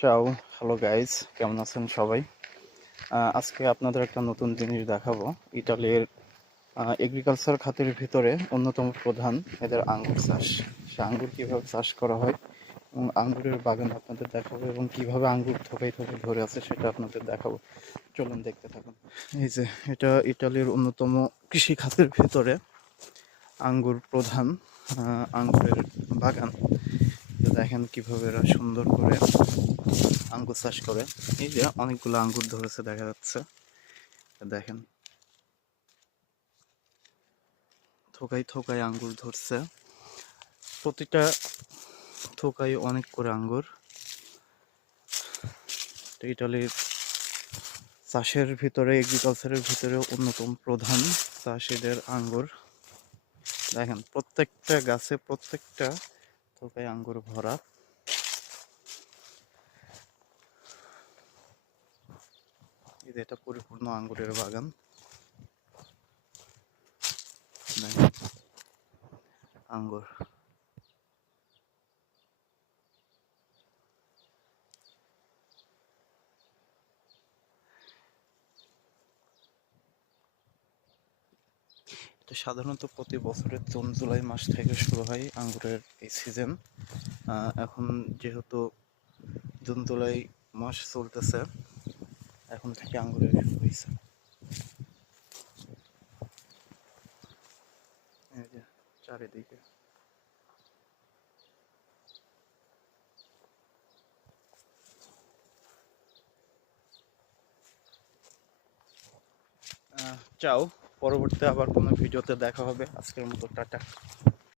চাও hello guys, কেমন আছেন সবাই? আজকে আপনাদের একটা নতুন জিনিস দেখাবো। ইতালির এগ্রিকালচার খাতের ভিতরে অন্যতম প্রধান এদের আঙ্গুর চাষ। সে আঙ্গুর কিভাবে চাষ করা হয় এবং আঙ্গুরের বাগান আপনাদের দেখাবো এবং কিভাবে আঙ্গুর থোকায় থোকায় ধরে আছে সেটা আপনাদের দেখাবো। চলুন দেখতে থাকুন। এই যে এটা ইতালির অন্যতম কৃষি খাতের ভিতরে আঙ্গুর প্রধান আঙ্গুরের বাগান। তো দেখেন কিভাবে এরা সুন্দর করে আঙ্গুর চাষ করে। এই যে অনেকগুলো আঙ্গুর ধরেছে দেখা যাচ্ছে। দেখেন থোকায় থোকায় আঙ্গুর ধরছে, প্রতিটা থোকায় অনেক করে আঙ্গুর। ইটালির চাষের ভিতরে এগ্রিকালচারের ভিতরে অন্যতম প্রধান চাষ এদের আঙ্গুর। দেখেন প্রত্যেকটা গাছে প্রত্যেকটা থোকায় আঙ্গুর ভরা। এটা পরিপূর্ণ আঙ্গুরের বাগান। দেখেন আঙ্গুর। এটা সাধারণত প্রতি বছরের জুন জুলাই মাস থেকে শুরু হয় আঙ্গুরের এই সিজন। এখন যেহেতু জুন জুলাই মাস চলতেছে, এখন থেকে আঙ্গুরের শুরু হয়েছে। এই যে চারিদিকে চাও। পরবর্তী আবার কোনো ভিডিওতে দেখা হবে। আজকের মতো টাটা।